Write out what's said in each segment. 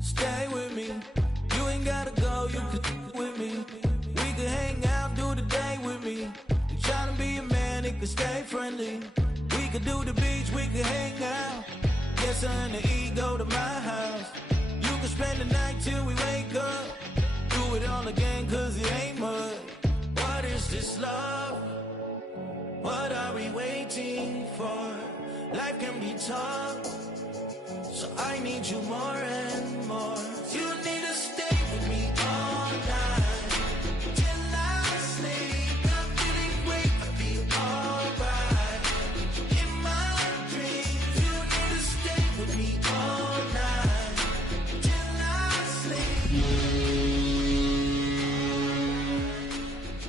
Stay with me. You ain't gotta go, you could with me. We could hang out, do the day with me. You tryna be a man, it could stay friendly. We could do the beach, we could hang out. Yes, her and the E go to my house. You could spend the night till we wake up. Do it all again, cause it ain't mud. What is this love? What are we waiting for? Life can be tough, so I need you more and more. You need to stay with me all night till I sleep. I'm feeling great, I'll be alright. In my dreams, you need to stay with me all night till I sleep.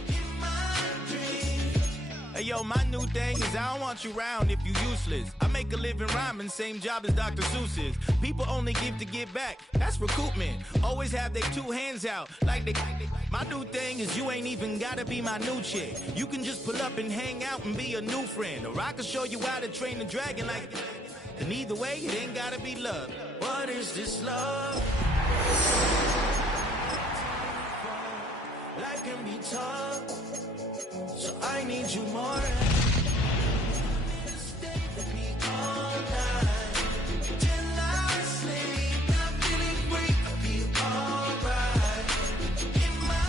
In my dreams. Hey yo, my new thing is I don't want you around if you useless. I make a living rhyming, same job as Dr. Seuss's. People only give to get back, that's recoupment. Always have their two hands out, like they. My new thing is you ain't even gotta be my new chick. You can just pull up and hang out and be a new friend. Or I can show you how to train the dragon like. And either way, it ain't gotta be love. What is this love? Life can be tough, so I need you more. Stay with me all night till I sleep. I'm feeling great, I'll be alright. In my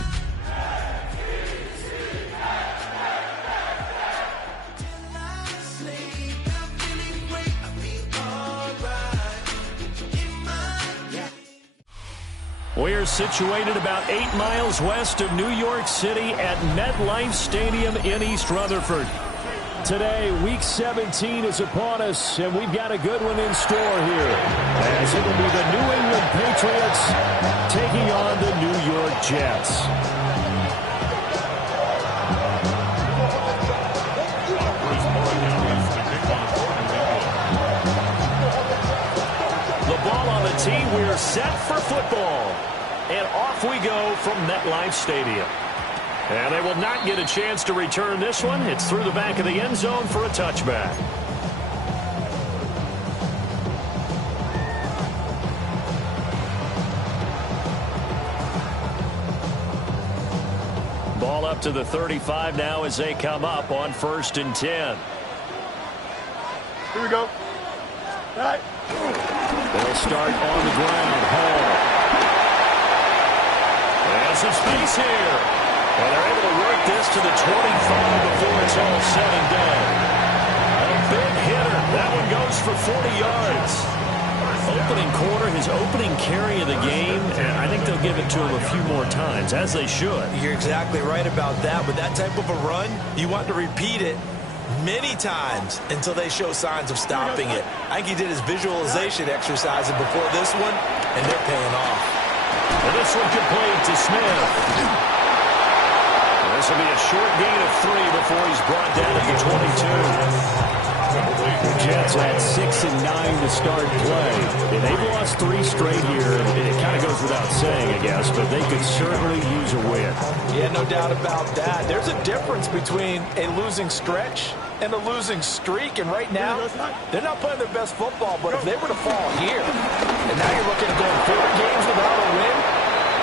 till I sleep. I'm feeling great, I'll be alright. In my We're situated about 8 miles west of New York City at MetLife Stadium in East Rutherford. Today, Week 17 is upon us, and we've got a good one in store here, as it will be the New England Patriots taking on the New York Jets. The ball on the tee, we're set for football. And off we go from MetLife Stadium. And they will not get a chance to return this one. It's through the back of the end zone for a touchback. Ball up to the 35 now as they come up on 1st and 10. Here we go. All right. They'll start on the ground. Hall. There's some space here. And they're able to work this to the 25 before it's all said and done. A big hitter. That one goes for 40 yards. Opening quarter, his opening carry of the game, and I think they'll give it to him a few more times, as they should. You're exactly right about that. With that type of a run, you want to repeat it many times until they show signs of stopping it. I think he did his visualization exercises before this one, and they're paying off. And this one complete to Smith. This will be a short gain of 3 before he's brought down at the 22. The Jets had 6 and 9 to start play. And they've lost 3 straight here. And it kind of goes without saying, I guess, but they could certainly use a win. Yeah, no doubt about that. There's a difference between a losing stretch and a losing streak. And right now, they're not playing their best football. But if they were to fall here, and now you're looking at going 4 games without a win,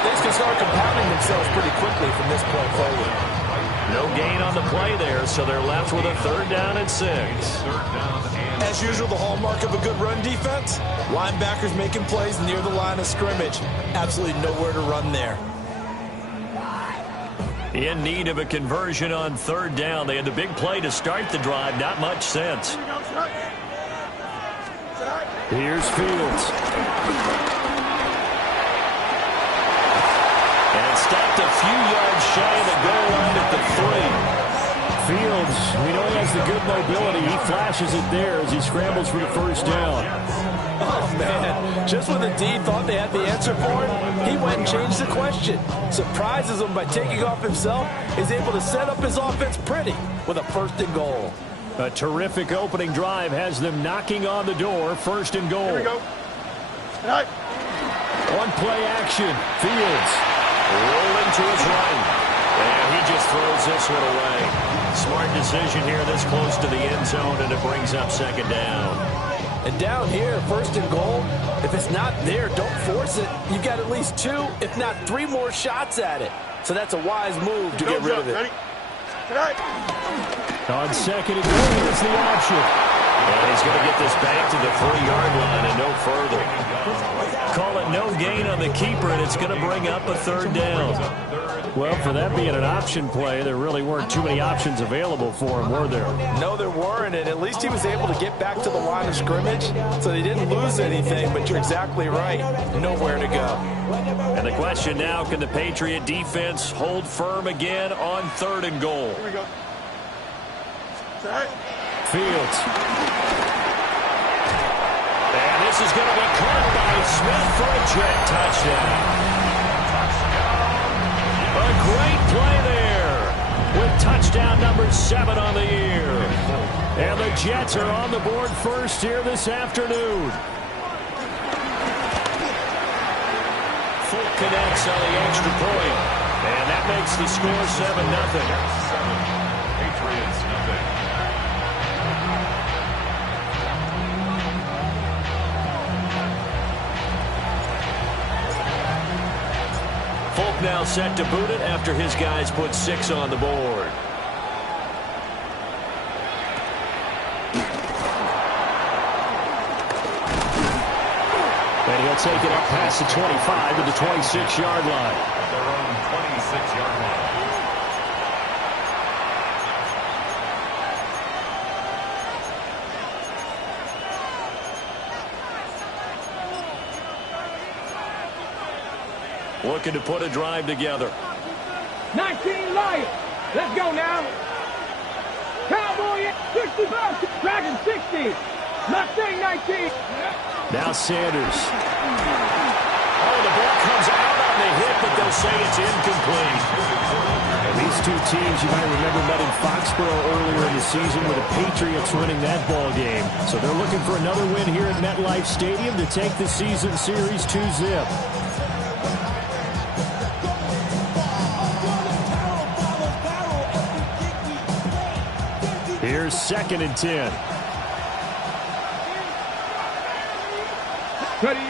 things can start compounding themselves pretty quickly from this point forward. No gain on the play there, so they're left with a 3rd down and 6. As usual, the hallmark of a good run defense, linebackers making plays near the line of scrimmage. Absolutely nowhere to run there. In need of a conversion on 3rd down. They had the big play to start the drive. Not much sense. Here's Fields. And stopped a few yards shy of the goal line at the 3. Fields, we know he has the good mobility. He flashes it there as he scrambles for the 1st down. Oh, man. Just when the D thought they had the answer for it, he went and changed the question. Surprises him by taking off himself. Is able to set up his offense pretty with a 1st and goal. A terrific opening drive has them knocking on the door. 1st and goal. Here we go. All right. On play action, Fields rolling to his right. And he just throws this one away. Smart decision here this close to the end zone, and it brings up 2nd down. And down here, first and goal, if it's not there, don't force it. You've got at least 2, if not 3 more shots at it. So that's a wise move to get rid of it. On second and goal, here's the option. And he's going to get this back to the 3-yard line and no further. Call it no gain on the keeper, and it's going to bring up a 3rd down. Well, for that being an option play, there really weren't too many options available for him, were there? No, there weren't, and at least he was able to get back to the line of scrimmage, so they didn't lose anything, but you're exactly right. Nowhere to go. And the question now, can the Patriot defense hold firm again on 3rd and goal? Here we go. Fields. And this is going to be caught by Smith for a Jet touchdown. A great play there with touchdown number 7 on the year. And the Jets are on the board first here this afternoon. Folk connects on the extra point. And that makes the score 7-0. Patriots, nothing. Folk now set to boot it after his guys put 6 on the board. And he'll take it up past the 25 to the 26-yard line. At their own 26-yard line. Looking to put a drive together. 19 Lions. Let's go now. Cowboy 65. Dragon 60. Mustang 19. Now Sanders. Oh, the ball comes out on the hit, but they'll say it's incomplete. And these two teams, you might remember, met in Foxborough earlier in the season with the Patriots winning that ball game. So they're looking for another win here at MetLife Stadium to take the season series 2-0. Here's 2nd and 10. Ready.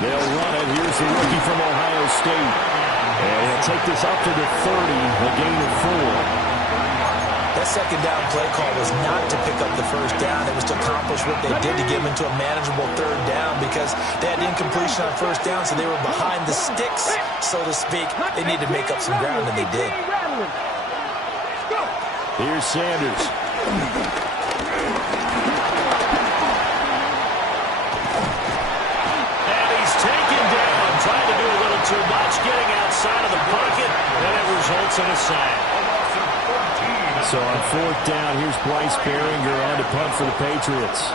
They'll run it. Here's the rookie from Ohio State. And he'll take this up to the 30, a gain of 4. That second down play call was not to pick up the first down. It was to accomplish what they did to get them into a manageable 3rd down because they had incompletion on first down, so they were behind the sticks, so to speak. They needed to make up some ground, and they did. Here's Sanders. And he's taken down, trying to do a little too much, getting outside of the pocket, and it results in a sack. So on 4th down, here's Bryce Baringer on to punt for the Patriots.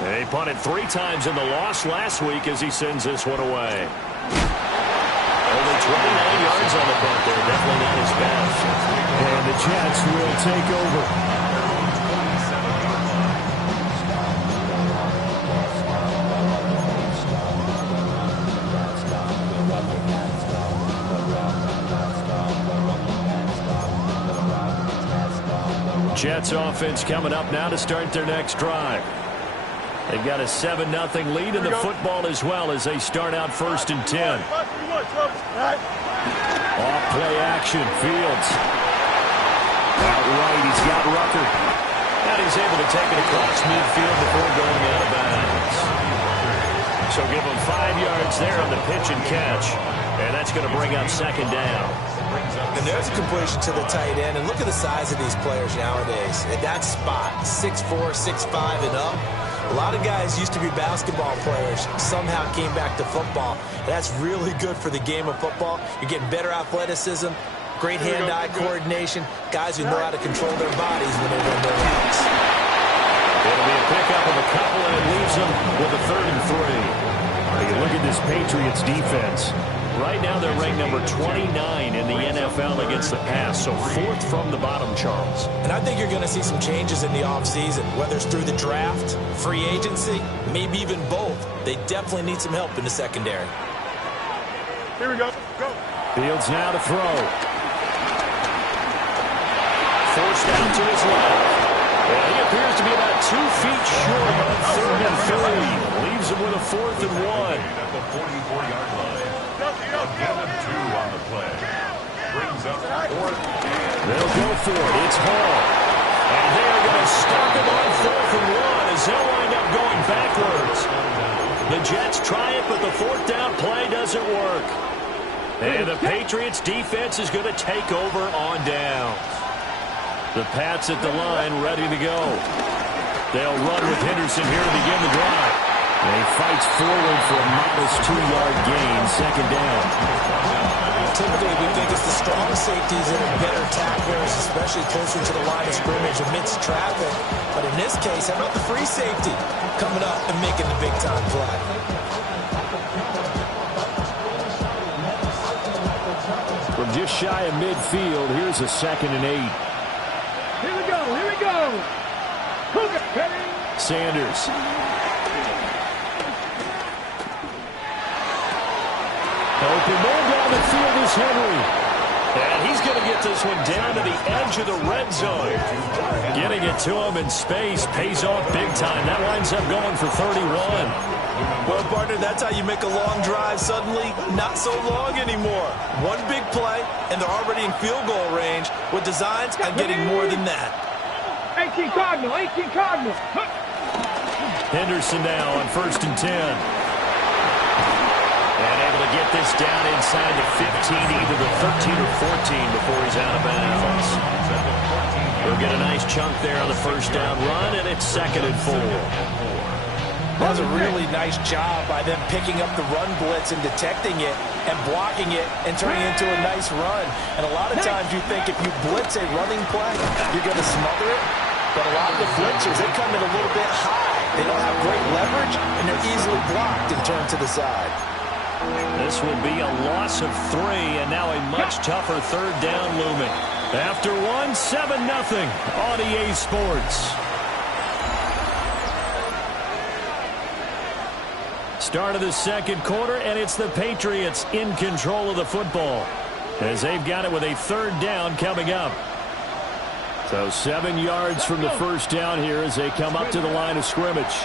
They punted 3 times in the loss last week as he sends this one away. Only 29 yards on the punt there. Definitely not his best. And the Jets will take over. Jets offense coming up now to start their next drive. They've got a 7-0 lead in the football as well as they start out 1st and 10. Off play action, Fields. Out right, he's got Rucker. And he's able to take it across midfield before going out of bounds. So give him 5 yards there on the pitch and catch. And that's going to bring up 2nd down. And there's a completion to the tight end. And look at the size of these players nowadays. At that spot, 6'4", 6'5", and up. A lot of guys used to be basketball players, somehow came back to football. And that's really good for the game of football. You're getting better athleticism, great hand-eye coordination, guys who know how to control their bodies when they run their routes. It'll be a pickup of a couple, and it leaves them with a 3rd and 3. You look at this Patriots defense. Right now they're ranked number 29 in the NFL against the pass, so 4th from the bottom, Charles. And I think you're going to see some changes in the offseason, whether it's through the draft, free agency, maybe even both. They definitely need some help in the secondary. Here we go. Go. Fields now to throw. forced out to his left. And he appears to be about 2 feet short on 3rd and 3. Leaves him with a 4th and 1. At the 44-yard line. Again of 2 on the play. Brings up 4th. They'll go for it. It's Hall. And they are going to stop him on 4th and 1 as they'll wind up going backwards. The Jets try it, but the 4th down play doesn't work. And the Patriots defense is going to take over on downs. The Pats at the line ready to go. They'll run with Henderson here to begin the drive. And he fights forward for a modest 2-yard gain, 2nd down. Typically, we think it's the strong safeties that are better tacklers, especially closer to the line of scrimmage amidst traffic. But in this case, how about the free safety coming up and making the big-time play? From just shy of midfield, here's a 2nd and 8. Here we go. Here we go. Cougar. Sanders. Open man down the field is Henry. And he's going to get this one down to the edge of the red zone. Getting it to him in space pays off big time. That winds up going for 31. Well, partner, that's how you make a long drive suddenly not so long anymore. One big play, and they're already in field goal range with designs on getting more than that. 18 Cardinal, 18 Cardinal. Henderson now on 1st and 10. And able to get this down inside the 15, either the 13 or 14 before he's out of bounds. They'll get a nice chunk there on the 1st down run, and it's 2nd and 4. That was a really nice job by them picking up the run blitz and detecting it and blocking it and turning it into a nice run. And a lot of times you think if you blitz a running play, you're going to smother it. But a lot of the blitzers, they come in a little bit high. They don't have great leverage, and they're easily blocked and turned to the side. This will be a loss of 3, and now a much tougher 3rd down looming. After 1, 7-0 on EA Sports. Start of the 2nd quarter, and it's the Patriots in control of the football as they've got it with a 3rd down coming up. So 7 yards from the 1st down here as they come up to the line of scrimmage.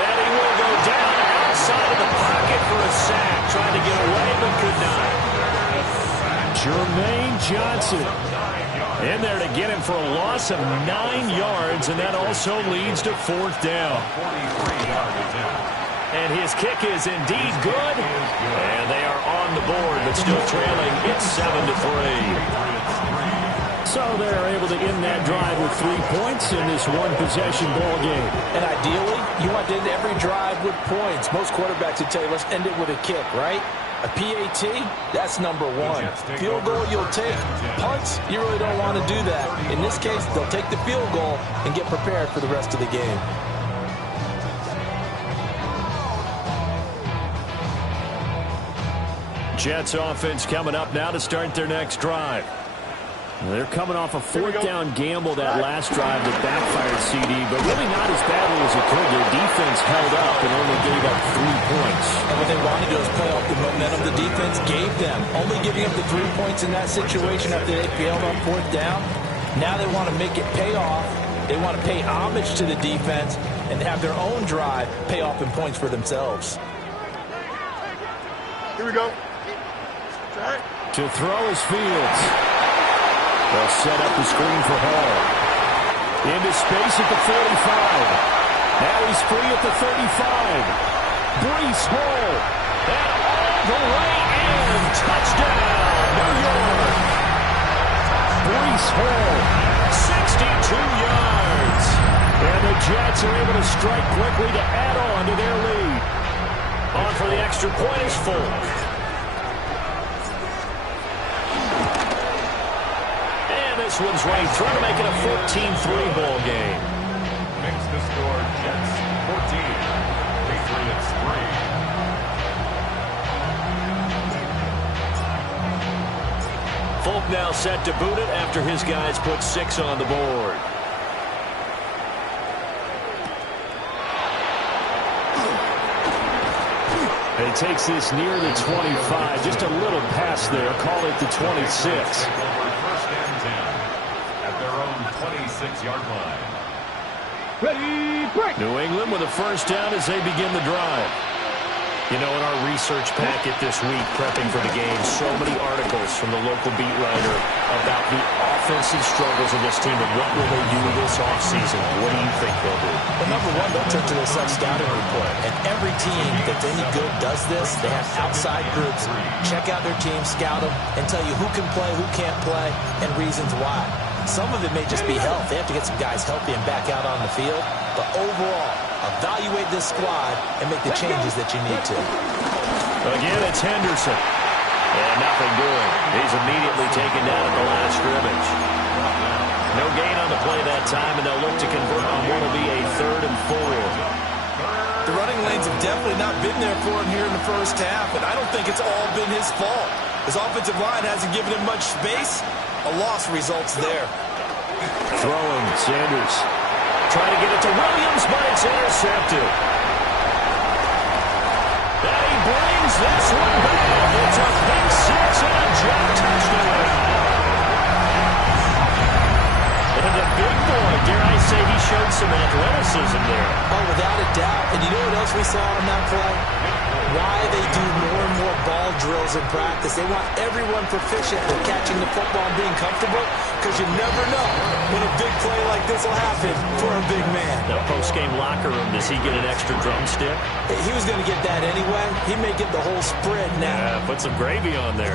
And he will go down outside of the pocket for a sack, trying to get away but could not. Jermaine Johnson in there to get him for a loss of 9 yards, and that also leads to 4th down. And his kick is indeed good, and they are on the board, but still trailing. It's 7-3. So they're able to end that drive with 3 points in this one-possession ball game. And ideally, you want to end every drive with points. Most quarterbacks would tell you, let's end it with a kick, right? A PAT, that's number 1. Field goal, you'll take. Punts, you really don't want to do that. In this case, they'll take the field goal and get prepared for the rest of the game. Jets offense coming up now to start their next drive. They're coming off a 4th down gamble that last drive that backfired CD, but really not as badly as it could. Their defense held up and only gave up 3 points. And what they wanted to do is play off the momentum the defense gave them. Only giving up the 3 points in that situation after they failed on 4th down. Now they want to make it pay off. They want to pay homage to the defense and have their own drive pay off in points for themselves. Here we go. To throw is Fields. They'll set up the screen for Hall. Into space at the 45. Now he's free at the 35. Breece Hall. And all the way in. Touchdown, New York. Breece Hall, 62 yards. And the Jets are able to strike quickly to add on to their lead. On for the extra point is Folk. This one's right through to make it a 14-3 ball game. Makes the score Jets 14, Patriots 3. Folk now set to boot it after his guys put 6 on the board. And he takes this near the 25. Just a little pass there. Call it the 26. First and 10 at their own 26-yard line. Ready, break. New England with a first down as they begin the drive. You know, in our research packet this week, prepping for the game, so many articles from the local beat writer about the offensive struggles of this team and what will they do this offseason. What do you think they'll do? Well, number one, they'll turn to their self-scouting report. And every team that's any good does this. They have outside groups. Check out their team, scout them, and tell you who can play, who can't play, and reasons why. Some of it may just be health. They have to get some guys healthy and back out on the field. But overall, evaluate this squad and make the changes that you need to. Again, it's Henderson. And nothing doing. He's immediately taken down at the last scrimmage. No gain on the play that time, and they'll look to convert on what will be a 3rd and 4. The running lanes have definitely not been there for him here in the first half, and I don't think it's all been his fault. His offensive line hasn't given him much space. A loss results there. Throwing, Sanders. Trying to get it to Williams, but it's intercepted. And he brings this one back. It's a pick 6 and a jump touchdown. And the big boy, dare I say, he showed some athleticism there. Oh, without a doubt. And you know what else we saw on that play? Why they do more and more ball drills in practice. They want everyone proficient with catching the football and being comfortable, because you never know when a big play like this will happen for a big man. The post-game locker room, does he get an extra drumstick? He was going to get that anyway. He may get the whole spread now. Yeah, put some gravy on there.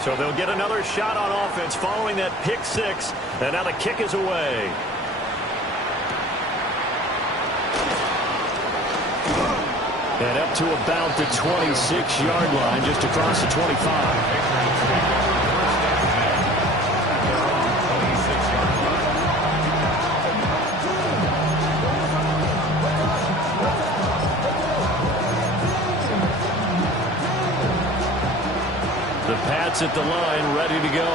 So they'll get another shot on offense following that pick 6. And now the kick is away. And up to about the 26-yard line, just across the 25. The Pats at the line, ready to go.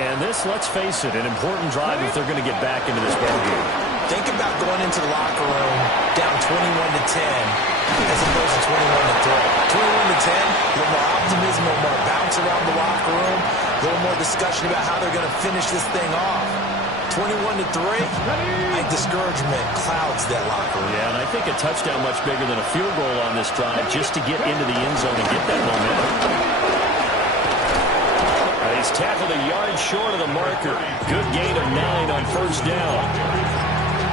And this, let's face it, an important drive if they're going to get back into this ballgame. Think about going into the locker room down 21-10 as opposed to 21-3. 21-10, a little more optimism, a little more bounce around the locker room, a little more discussion about how they're going to finish this thing off. 21-3, I think discouragement clouds that locker room. Yeah, and I think a touchdown much bigger than a field goal on this drive just to get into the end zone and get that momentum. He's tackled a yard short of the marker. Good gain of 9 on first down.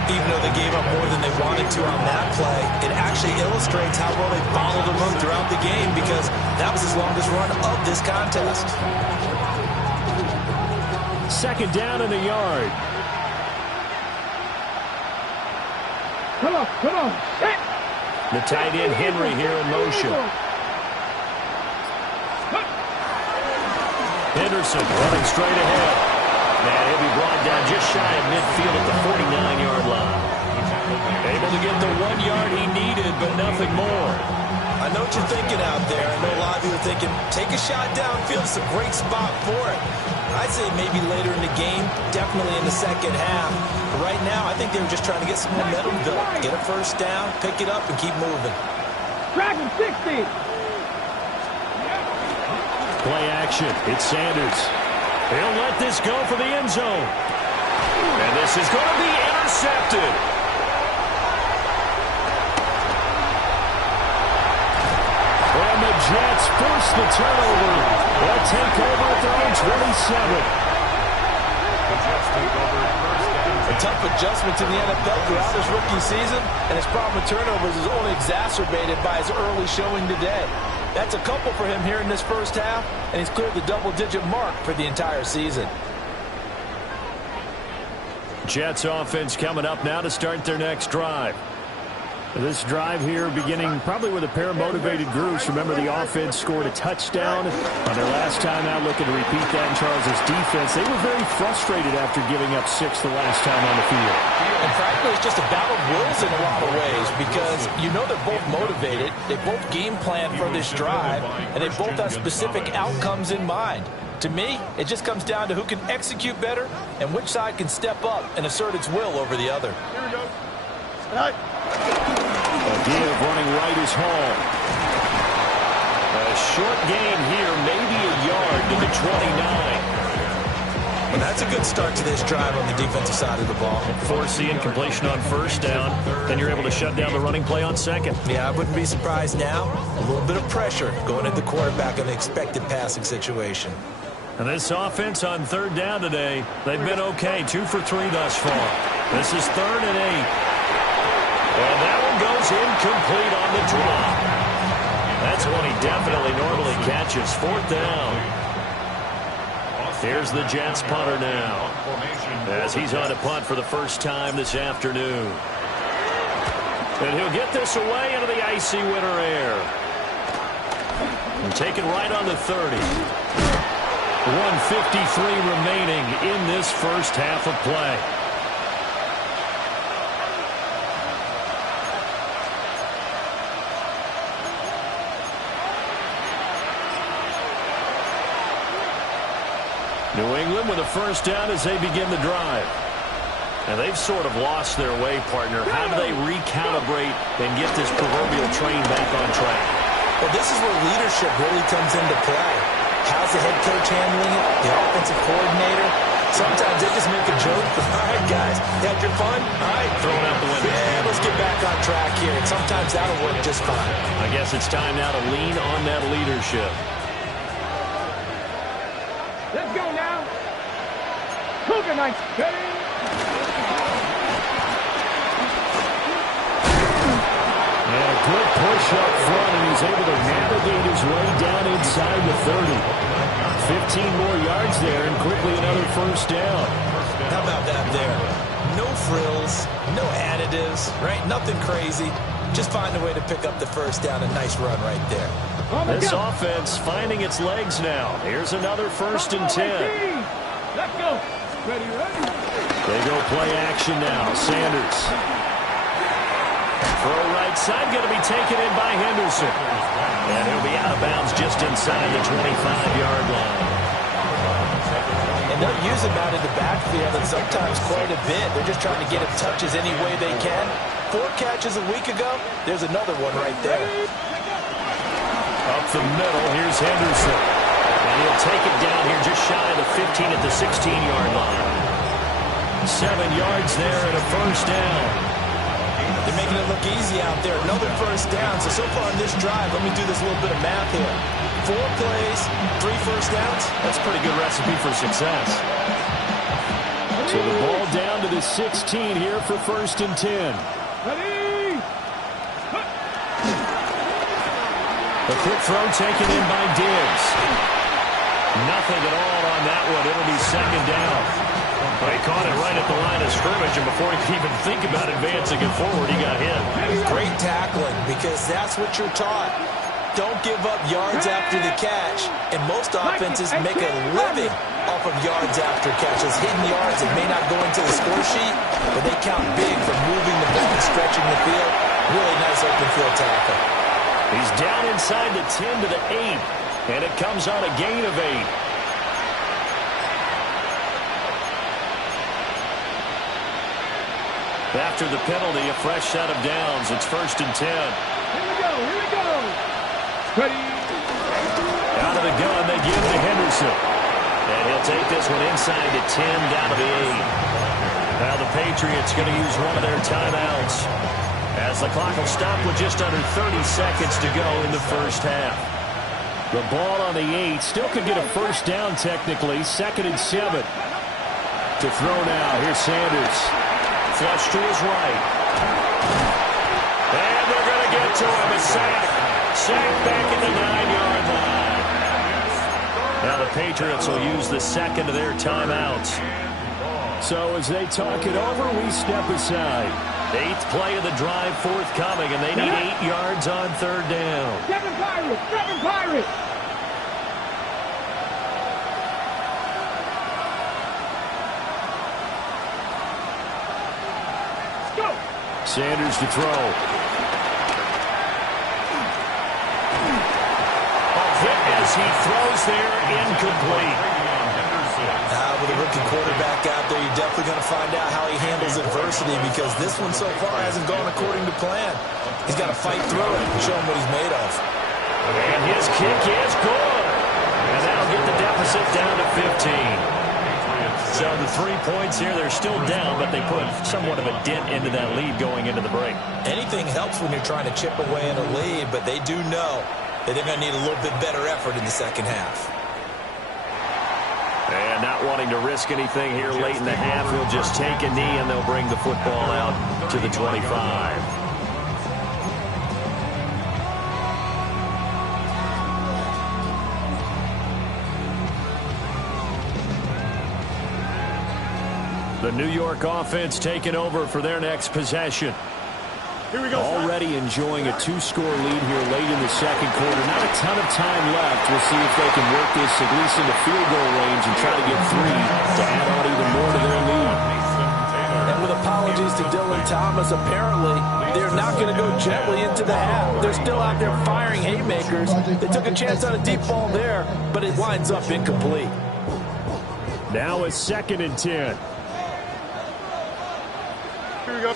Even though they gave up more than they wanted to on that play, it actually illustrates how well they followed him up throughout the game, because that was his longest run of this contest. 2nd down in the yard. Come on. Hit. The tight end Henry here in motion. Henderson running straight ahead. And he'll be brought down just shy of midfield at the 49-yard line. Able to get the 1 yard he needed, but nothing more. I know what you're thinking out there. I know a lot of you are thinking, take a shot downfield. It's a great spot for it. I'd say maybe later in the game, definitely in the second half. But right now, I think they were just trying to get some momentum built, get a first down, pick it up, and keep moving. Dragon 60. Play action. It's Sanders. He'll let this go for the end zone. And this is going to be intercepted. And the Jets force the turnover. They'll take over at their own 27. A tough adjustment to the NFL throughout his rookie season, and his problem with turnovers is only exacerbated by his early showing today. That's a couple for him here in this first half, and he's cleared the double-digit mark for the entire season. Jets offense coming up now to start their next drive. This drive here beginning probably with a pair of motivated groups. Remember, the offense scored a touchdown on their last time out, looking to repeat that in Charles' defense. They were very frustrated after giving up 6 the last time on the field. And frankly, it's just a battle of wills in a lot of ways because you know they're both motivated. They both game plan for this drive, and they both have specific outcomes in mind. To me, it just comes down to who can execute better and which side can step up and assert its will over the other. Here we go. Right. A give running right is Hall. A short gain here, maybe a yard to the 29. Well, that's a good start to this drive on the defensive side of the ball. Force the incompletion on first down. Then you're able to shut down the running play on second. Yeah, I wouldn't be surprised now. A little bit of pressure going at the quarterback in the expected passing situation. And this offense on third down today, they've been okay. 2 for 3 thus far. This is 3rd and 8. And that one goes incomplete on the drop. That's one he definitely normally catches. 4th down. Here's the Jets punter now, as he's on to punt for the first time this afternoon. And he'll get this away into the icy winter air. And take it right on the 30. 1:53 remaining in this first half of play. New England with a first down as they begin the drive. And they've sort of lost their way, partner. How do they recalibrate and get this proverbial train back on track? Well, this is where leadership really comes into play. How's the head coach handling it? The offensive coordinator? Sometimes they just make a joke. All right, guys, you had your fun? All right. Throwing out the window. Yeah, let's get back on track here. And sometimes that'll work just fine. I guess it's time now to lean on that leadership. Let's go now. Cougar Knights, ready? And a good push up front, and he's able to navigate his way down inside the 30. 15 more yards there, and quickly another first down. How about that there? No frills, no additives, right? Nothing crazy. Just find a way to pick up the first down. A nice run right there. This offense finding its legs now. Here's another 1st and 10. Let's go. Ready, ready. They go play action now. Sanders. Throw right side, going to be taken in by Henderson. And he'll be out of bounds just inside the 25-yard line. And they'll use him out in the backfield and sometimes quite a bit. They're just trying to get him touches any way they can. 4 catches a week ago. There's another one right there. Up the middle, here's Henderson. And he'll take it down here just shy of the 15 at the 16-yard line. 7 yards there and a first down. They're making it look easy out there. Another first down. So far in this drive, let me do this little bit of math here. 4 plays, 3 first downs. That's a pretty good recipe for success. So the ball down to the 16 here for 1st and 10. Ready. The quick throw taken in by Diggs. Nothing at all on that one. It'll be 2nd down. Well, he caught it right at the line of scrimmage, and before he could even think about advancing it forward, he got hit. Great tackling, because that's what you're taught. Don't give up yards after the catch. And most offenses make a living off of yards after catches. Hidden yards that may not go into the score sheet, but they count big for moving the ball and stretching the field. Really nice open field tackle. He's down inside the 10 to the 8, and it comes on a gain of 8. After the penalty, a fresh set of downs. It's 1st and 10. Here we go, here we go. Ready. Out of the gun, they give to Henderson. And he'll take this one inside the 10, down to the 8. Now the Patriots going to use one of their timeouts, as the clock will stop with just under 30 seconds to go in the first half. The ball on the 8. Still could get a first down technically. 2nd and 7. To throw now. Here's Sanders. Flush to his right. And they're going to get to him. A sack. Sack back at the 9-yard line. Now the Patriots will use the 2nd of their timeouts. So as they talk it over, we step aside. 8th play of the drive forthcoming, and they need 8 yards on 3rd down. 7 Pirates! 7 Pirates! Go! Sanders to throw. A hit as he throws there, incomplete. With a rookie quarterback out there, you're definitely going to find out how he handles adversity, because this one so far hasn't gone according to plan. He's got to fight through it and show him what he's made of. And his kick is good. And that'll get the deficit down to 15. So the 3 points here, they're still down, but they put somewhat of a dent into that lead going into the break. Anything helps when you're trying to chip away at a lead, but they do know that they're going to need a little bit better effort in the second half. And not wanting to risk anything here late in the half, he'll just take a knee and they'll bring the football out to the 25. The New York offense taking over for their next possession. Here we go. Already enjoying a 2-score lead here late in the second quarter. Not a ton of time left. We'll see if they can work this at least into field goal range and try to get 3 to add on even more to their lead. And with apologies to Dylan Thomas, apparently they're not going to go gently into the half. They're still out there firing haymakers. They took a chance on a deep ball there, but it winds up incomplete. Now it's 2nd and 10. Here we go.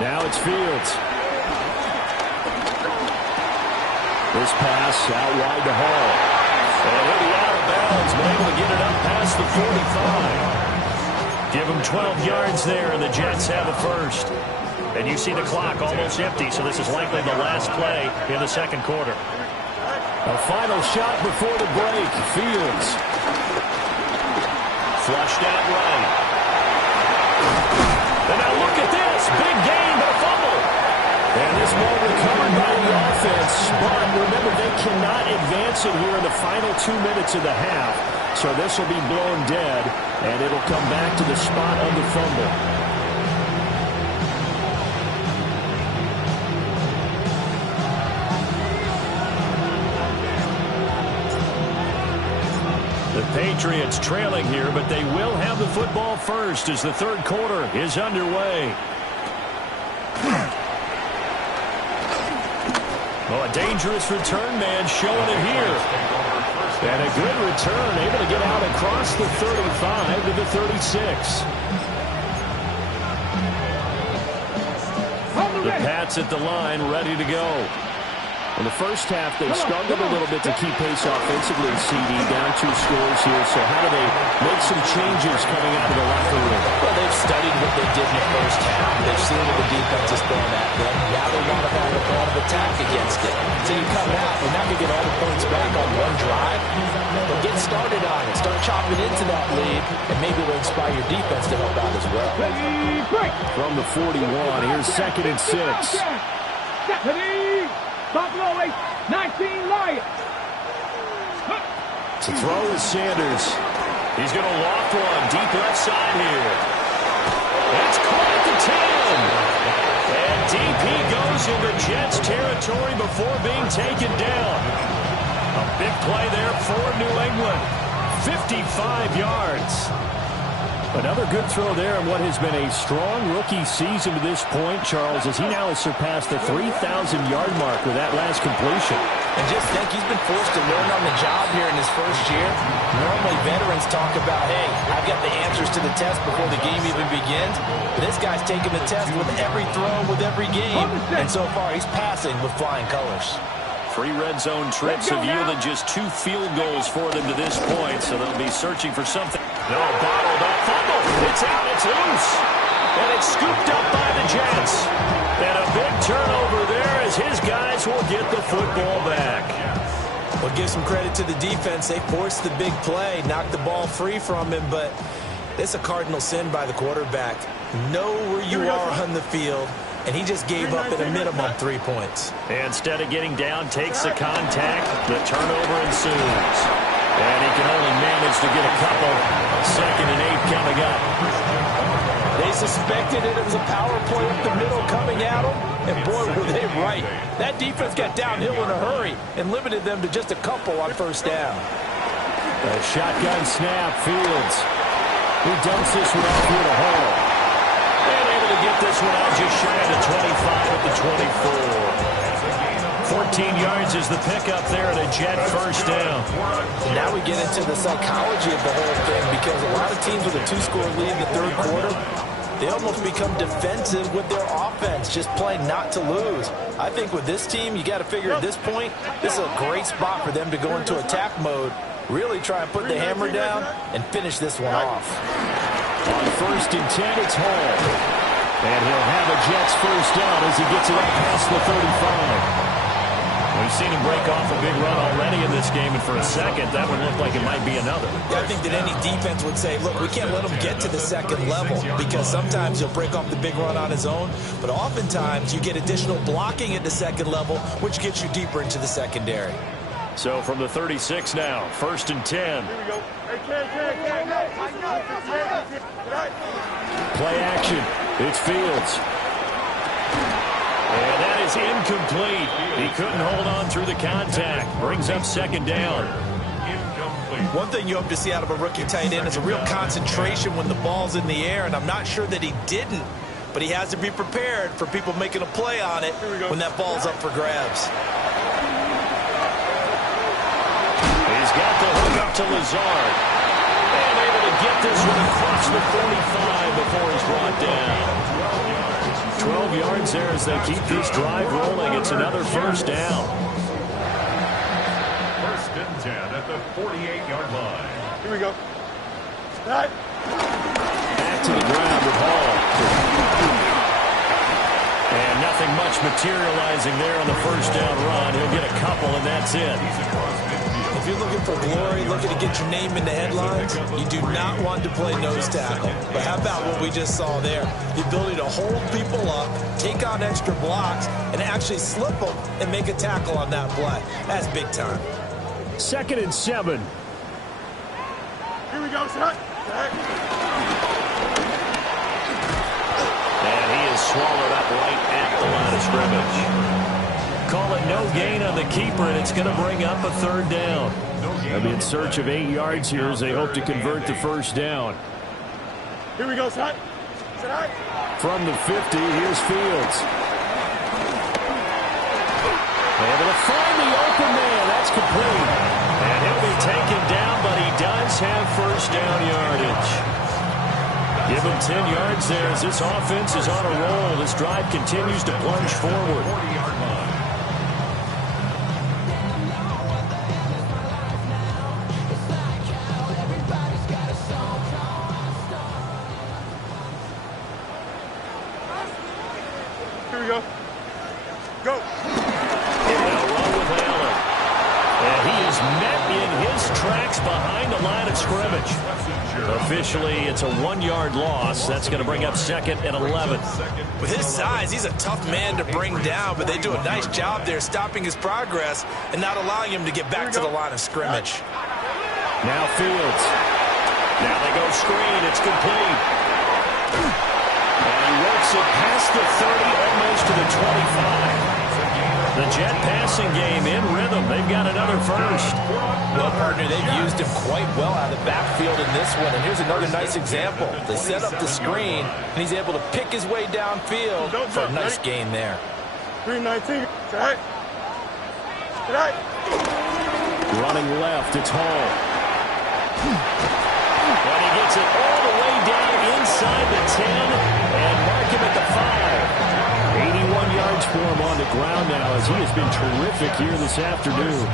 Now it's Fields. This pass out wide to Hall. And he'll be out of bounds, but able to get it up past the 45. Give him 12 yards there, and the Jets have a first. And you see the clock almost empty, so this is likely the last play in the second quarter. A final shot before the break. Fields. Flushed out right. And now look at this. Big gain, but a fumble. And this ball recovered by the offense. But remember, they cannot advance it here in the final 2 minutes of the half. So this will be blown dead, and it'll come back to the spot on the fumble. The Patriots trailing here, but they will have the football first as the third quarter is underway. Well, a dangerous return man showing it here. And a good return, able to get out across the 35 to the 36. The Pats at the line, ready to go. In the first half, they struggled a little bit to keep pace offensively. CD down 2 scores here. So how do they make some changes coming out of the locker room? Well, they've studied what they did in the first half. They've seen what the defense is throwing at them. Now they want to have a plan of attack against it. So you come out, you're not going to get all the points back on one drive. But get started on it. Start chopping into that lead, and maybe it'll inspire your defense to help out as well. From the 41, here's 2nd and 6. Buffalo 8, 19 Lions. To throw is Sanders. He's going to loft one deep left side here. That's caught at the 10. And deep he goes into Jets territory before being taken down. A big play there for New England. 55 yards. Another good throw there in what has been a strong rookie season to this point, Charles, as he now has surpassed the 3,000-yard mark with that last completion. And just think, he's been forced to learn on the job here in his first year. Normally, veterans talk about, hey, I've got the answers to the test before the game even begins. This guy's taking the test with every throw, with every game. And so far, he's passing with flying colors. 3 red zone trips have yielded just 2 field goals for them to this point, so they'll be searching for something. No, bottled up, fumble. It's out, it's loose. And it's scooped up by the Jets. And a big turnover there as his guys will get the football back. Well, give some credit to the defense. They forced the big play, knocked the ball free from him, but it's a cardinal sin by the quarterback. Know where you are on the field, and he just gave up at a minimum 3 points. Instead of getting down, takes the contact. The turnover ensues. And he can only manage to get a couple. 2nd and 8 coming up. They suspected it was a power play up the middle coming at them, and boy, were they right. That defense got downhill in a hurry and limited them to just a couple on 1st down. A shotgun snap, Fields. He dumps this one off here to Hall. And able to get this one out just shy of the 25 at the 24. 14 yards is the pickup there and a Jet 1st down. And now we get into the psychology of the whole thing, because a lot of teams with a 2-score lead in the 3rd quarter, they almost become defensive with their offense, just playing not to lose. I think with this team, you got to figure at this point, this is a great spot for them to go into attack mode, really try and put the hammer down and finish this one off. On 1st and 10, it's Hall. And he'll have a Jets 1st down as he gets it up past the 35. We've seen him break off a big run already in this game, and for a second, that would look like it might be another. Yeah, I think that any defense would say, look, we can't let him get to the 2nd level, because sometimes he'll break off the big run on his own, but oftentimes you get additional blocking at the 2nd level, which gets you deeper into the secondary. So from the 36 now, 1st and 10. Here we go. Play action. It's Fields. And that is incomplete. He couldn't hold on through the contact. Brings up 2nd down. One thing you hope to see out of a rookie tight end is a real concentration when the ball's in the air, and I'm not sure that he didn't, but he has to be prepared for people making a play on it when that ball's up for grabs. He's got the hook up to Lazard. And able to get this one across the 45 before he's brought down. 12 yards there as they keep this drive rolling. It's another 1st down. 1st and 10 at the 48-yard line. Here we go. Back to the ground with Hall. And nothing much materializing there on the 1st down run. He'll get a couple, and that's it. If you're looking for glory, looking to get your name in the headlines, you do not want to play nose tackle. But how about what we just saw there? The ability to hold people up, take on extra blocks, and actually slip them and make a tackle on that play. That's big time. 2nd and 7. Here we go, son. And he is swallowed up right at the line of scrimmage. Call it no gain on the keeper, and it's going to bring up a 3rd down. They'll be in search of 8 yards here as they hope to convert the 1st down. Here we go, son. From the 50, here's Fields. Able to find the open man. That's complete. And he'll be taken down, but he does have 1st down yardage. Give him 10 yards there as this offense is on a roll. This drive continues to plunge forward. 40-yard line. Here we go. Go. They'll run with Allen. And he is met in his tracks behind the line of scrimmage. Officially, it's a 1-yard loss. That's going to bring up 2nd and 11. With his size, he's a tough man to bring down, but they do a nice job there stopping his progress and not allowing him to get back to the line of scrimmage. Now Fields. Now they go screen. It's complete. And he works it past the 30, almost to the 25. The Jet passing game in rhythm. They've got another 1st. Well, partner, they've used him quite well out of the backfield in this one. And here's another nice example. They set up the screen, and he's able to pick his way downfield for a nice gain there. 319. Tonight. Running left, it's Hall. And he gets it all the way down inside the 10 and mark him at the 5. 81 yards for him on the ground now as he has been terrific here this afternoon.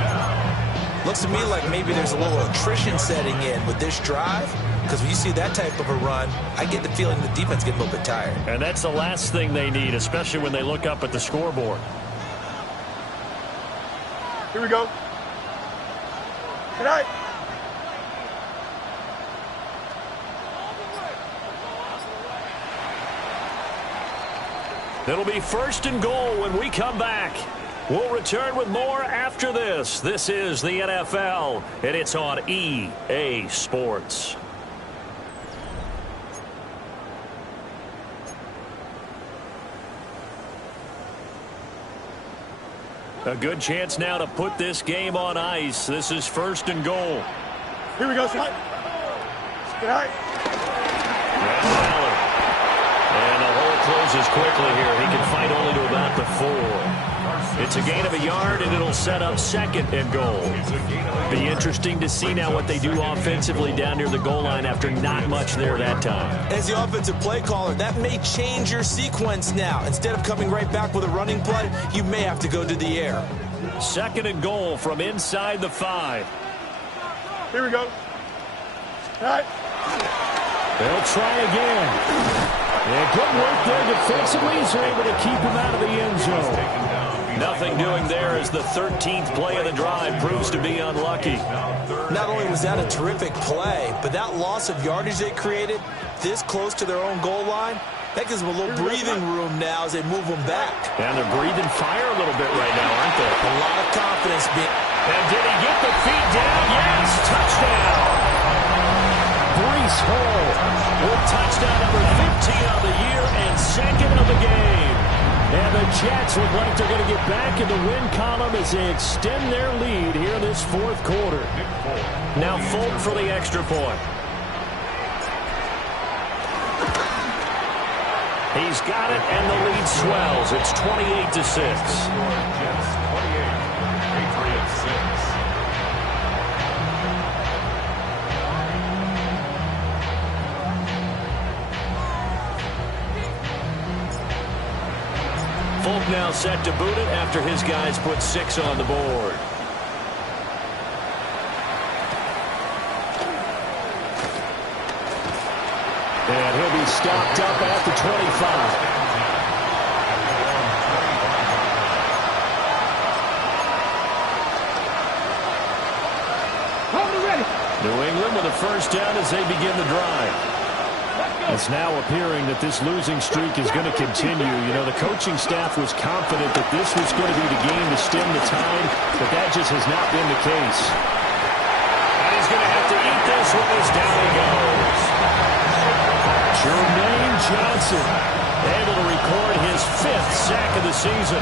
Looks to me like maybe there's a little attrition setting in with this drive, because when you see that type of a run, I get the feeling the defense gets a little bit tired. And that's the last thing they need, especially when they look up at the scoreboard. Here we go. Tonight. It'll be 1st and goal when we come back. We'll return with more after this. This is the NFL, and it's on EA Sports. A good chance now to put this game on ice. This is 1st and goal. Here we go, son. All right. And the hole closes quickly here. He can fight only to about the 4. It's a gain of a yard, and it'll set up 2nd and goal. Be interesting to see now what they do offensively down near the goal line after not much there that time. As the offensive play caller, that may change your sequence now. Instead of coming right back with a running play, you may have to go to the air. 2nd and goal from inside the 5. Here we go. All right. They'll try again. And good work there defensively. He's able to keep him out of the end zone. Nothing doing there as the 13th play of the drive proves to be unlucky. Not only was that a terrific play, but that loss of yardage they created this close to their own goal line, that gives them a little breathing room now as they move them back. And they're breathing fire a little bit right now, aren't they? A lot of confidence. And did he get the feet down? Yes, touchdown. Breece Hall with touchdown number 15 on the year and 2nd of the game. And the Jets look like they're going to get back in the win column as they extend their lead here in this 4th quarter. Now Folk for the extra point. He's got it, and the lead swells. It's 28-6. Jets 28, Patriots 6. Folk now set to boot it after his guys put 6 on the board. And he'll be stopped up at the 25. New England with a first down as they begin the drive. It's now appearing that this losing streak is going to continue. You know, the coaching staff was confident that this was going to be the game to stem the tide, but that just has not been the case. And he's going to have to eat this one as down he goes. Jermaine Johnson able to record his 5th sack of the season.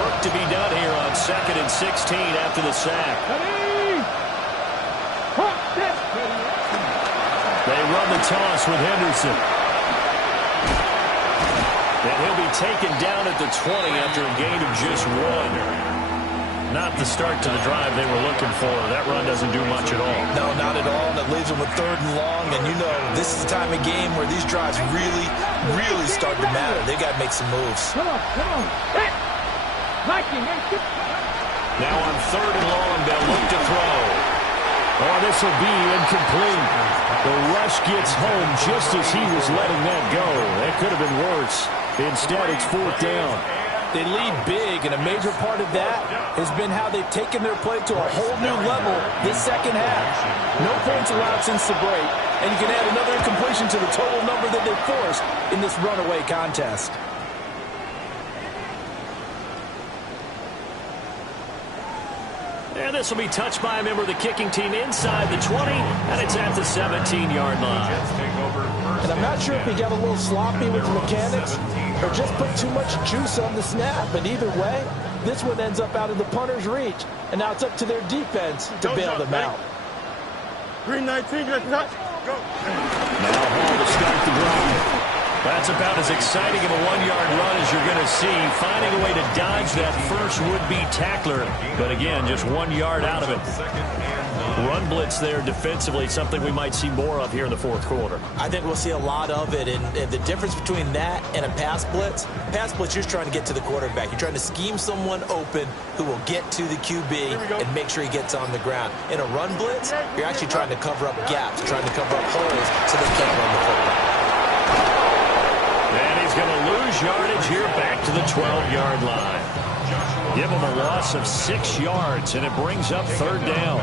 Work to be done here on 2nd and 16 after the sack. They run the toss with Henderson. And he'll be taken down at the 20 after a gain of just 1. Not the start to the drive they were looking for. That run doesn't do much at all. No, not at all. And it leaves them with 3rd and long. And you know, this is the time of game where these drives really, really start to matter. They got to make some moves. Come on. Hey. Now on 3rd and long, they'll look to throw. Oh, this will be incomplete. The rush gets home just as he was letting that go. That could have been worse. Instead, it's 4th down. They lead big, and a major part of that has been how they've taken their play to a whole new level this 2nd half. No points allowed since the break, and you can add another incompletion to the total number that they've forced in this runaway contest. And this will be touched by a member of the kicking team inside the 20, and it's at the 17-yard line. And I'm not sure if he got a little sloppy with the mechanics or just put too much juice on the snap. But either way, this one ends up out of the punter's reach. And now it's up to their defense to bail them out. 319, go. Now Hall to start the drive. That's about as exciting of a 1-yard run as you're going to see. Finding a way to dodge that first would-be tackler. But again, just 1 yard out of it. Run blitz there defensively, something we might see more of here in the 4th quarter. I think we'll see a lot of it. And the difference between that and a pass blitz, you're just trying to get to the quarterback. You're trying to scheme someone open who will get to the QB and make sure he gets on the ground. In a run blitz, you're actually trying to cover up gaps, trying to cover up holes so they can't run the football. And he's going to lose yardage here back to the 12-yard line. Give them a loss of 6 yards, and it brings up 3rd down.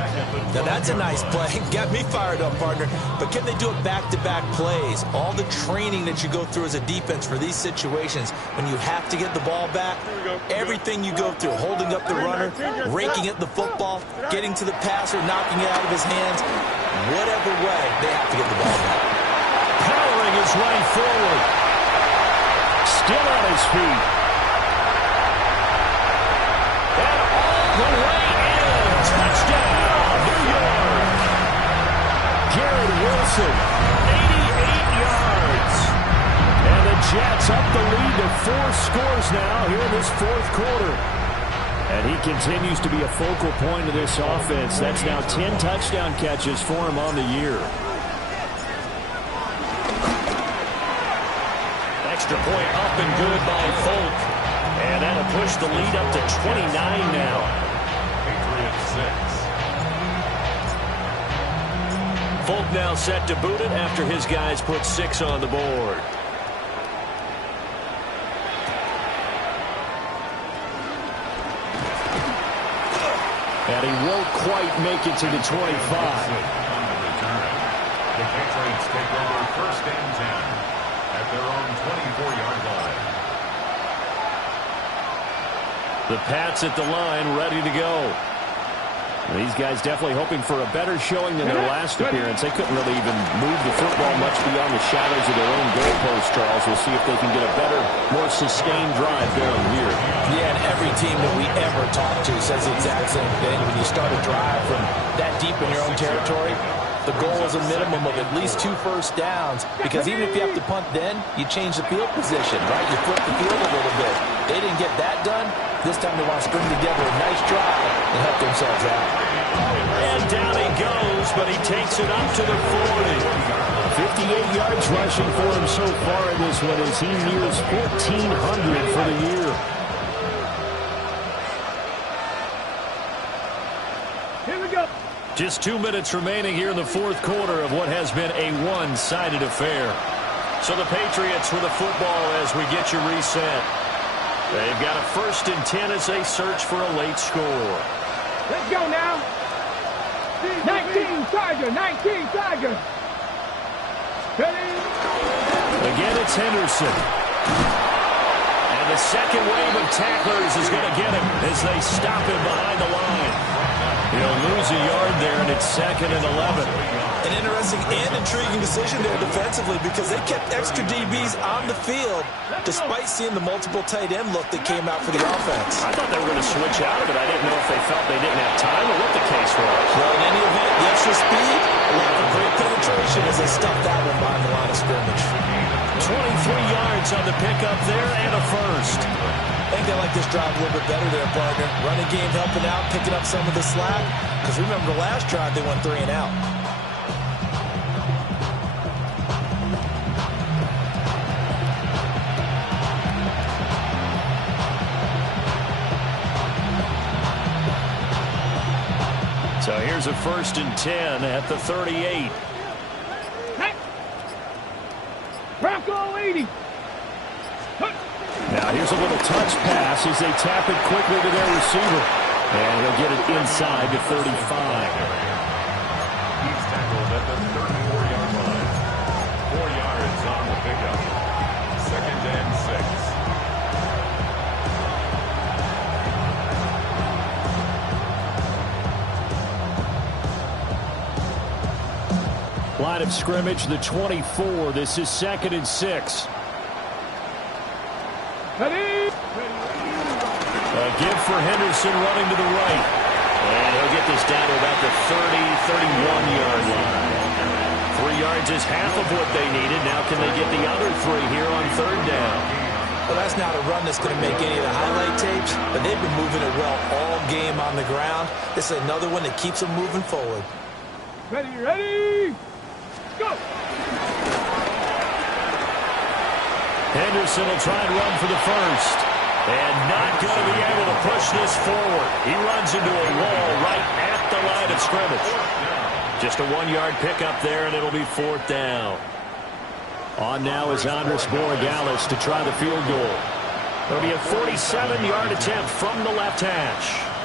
Now that's a nice play. Got me fired up, partner. But can they do it back-to-back plays? All the training that you go through as a defense for these situations, when you have to get the ball back, everything you go through, holding up the runner, raking at the football, getting to the passer, knocking it out of his hands, whatever way, they have to get the ball back. Powering his way forward. Still on his feet. And all the way in. Touchdown, New York. Garrett Wilson, 88 yards. And the Jets up the lead to 4 scores now here in this 4th quarter. And he continues to be a focal point of this offense. That's now 10 touchdown catches for him on the year. Extra point up and good by Folk. And that'll push the lead up to 29 now. Patriots 6. Folk now set to boot it after his guys put 6 on the board. And he won't quite make it to the 25. On the return, the Patriots take over 1st and 10 at their own 24-yard line. The Pats at the line, ready to go. These guys definitely hoping for a better showing than their last appearance. They couldn't really even move the football much beyond the shadows of their own goalpost, Charles. We'll see if they can get a better, more sustained drive going here. Yeah, and every team that we ever talk to says the exact same thing. When you start a drive from that deep in your own territory, the goal is a minimum of at least 2 first downs, because even if you have to punt then, you change the field position, right? You flip the field a little bit. They didn't get that done. This time they want to string together a nice drive and help themselves out. And down he goes, but he takes it up to the 40. 58 yards rushing for him so far in this one as he nears 1,400 for the year. Here we go. Just 2 minutes remaining here in the 4th quarter of what has been a one-sided affair. So the Patriots with the football as we get you reset. They've got a 1st and 10 as they search for a late score. Let's go now. 19 Tiger, 19 Tiger. Ready? Again, it's Henderson. And the second wave of tacklers is going to get him as they stop him behind the line. He'll lose a yard there, and it's 2nd and 11. An interesting and intriguing decision there defensively, because they kept extra DBs on the field despite seeing the multiple tight end look that came out for the offense. I thought they were going to switch out of it. I didn't know if they felt they didn't have time or what the case was. Well, in any event, the extra speed, a lack of great penetration as they stuffed that one behind the line of scrimmage. 23 yards on the pickup there and a 1st. I think they like this drive a little bit better there, partner. Running game helping out, picking up some of the slack. Because remember, the last drive they went 3 and out. So here's a 1st and 10 at the 38. Bronco 80. Now here's a little touch pass as they tap it quickly to their receiver. And he'll get it inside to 35. He's tackled at the 34-yard line. 4 yards on the pickup. 2nd and 6. Line of scrimmage, the 24. This is 2nd and 6. Ready? A give for Henderson running to the right. And he'll get this down to about the 31-yard line. 3 yards is half of what they needed. Now can they get the other 3 here on 3rd down? Well, that's not a run that's going to make any of the highlight tapes, but they've been moving it well all game on the ground. This is another one that keeps them moving forward. Ready, ready, go! Henderson will try and run for the 1st. And not going to be able to push this forward. He runs into a wall right at the line of scrimmage. Just a 1-yard pickup there, and it'll be 4th down. On now is Andres Borregales to try the field goal. It'll be a 47-yard attempt from the left hash.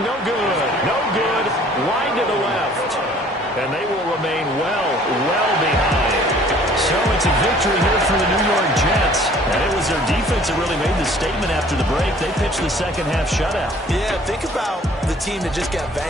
No good. No good. Wide to the left. And they will remain well behind. So it's a victory here for the New York Jets. And it was their defense that really made the statement after the break. They pitched the second half shutout. Yeah, think about the team that just got banged.